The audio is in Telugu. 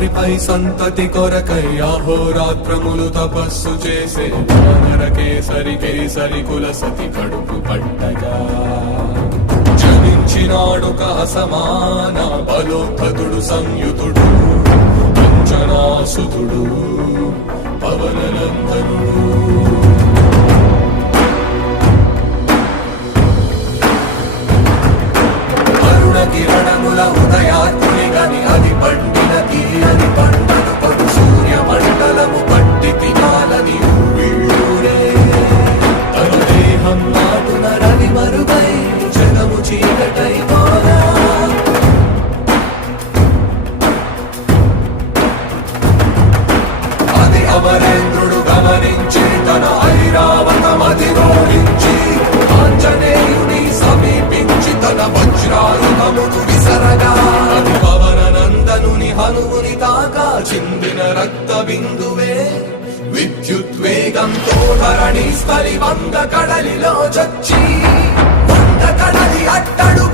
రాత్రిపై సంతతి కొరకై అహోరాత్రములు తపస్సు చేసే వానర కేసరి కేసరి కుల సతి కడుపు పట్టగా జనించినాడొక అసమాన బలోద్ధతుడు సంయుతుడు అంజనాసుతుడు పవననందనుడు. కిరణముల ఉదయాత్ముని గని అది పండిన తీరని పంటను పడు సూర్య మండలము పట్టి తినాలని ఊళ్ళూరే తన దేహం నాటున రవి మరుగై జగము చీకటై పోరా. అది అమరేంద్రుడు గమనించి తన ఐరావతమది రోడించి ఆంజనేయుని సమీపించి తన వజ్రాయుధమును విసరగా అది పవననందనుని హనుముని తాకా చిందిన రక్త బిందువే విద్యుద్వేగంతో ధరణి స్థలి వంద కడలిలో చచ్చి వంద కడలి అట్టడు